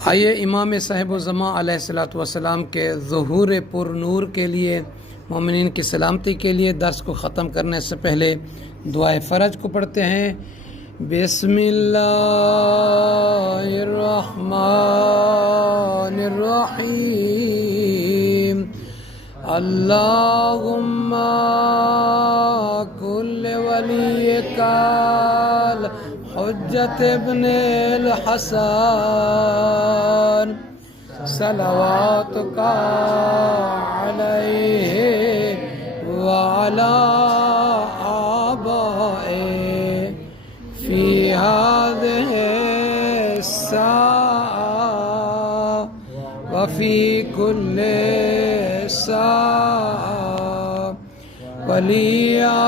आइए इमाम साहिब ज़मा अलैहिस्सलातु वस्सलाम के ज़ुहूर पुर नूर के लिए, मोमिनीन की सलामती के लिए दर्स को ख़त्म करने से पहले दुआए फ़रज को पढ़ते हैं। बिस्मिल्लाहिर्रहमानिर्रहीम। अल्लाहुम्मा कुल्ल वलिय्यिकल हुज्जत इब्निल हसन सलवातुका अलैहि व अला आबाए फी हाज़िहि स्साअ व फी कुल्लि स्साअ वलिय्या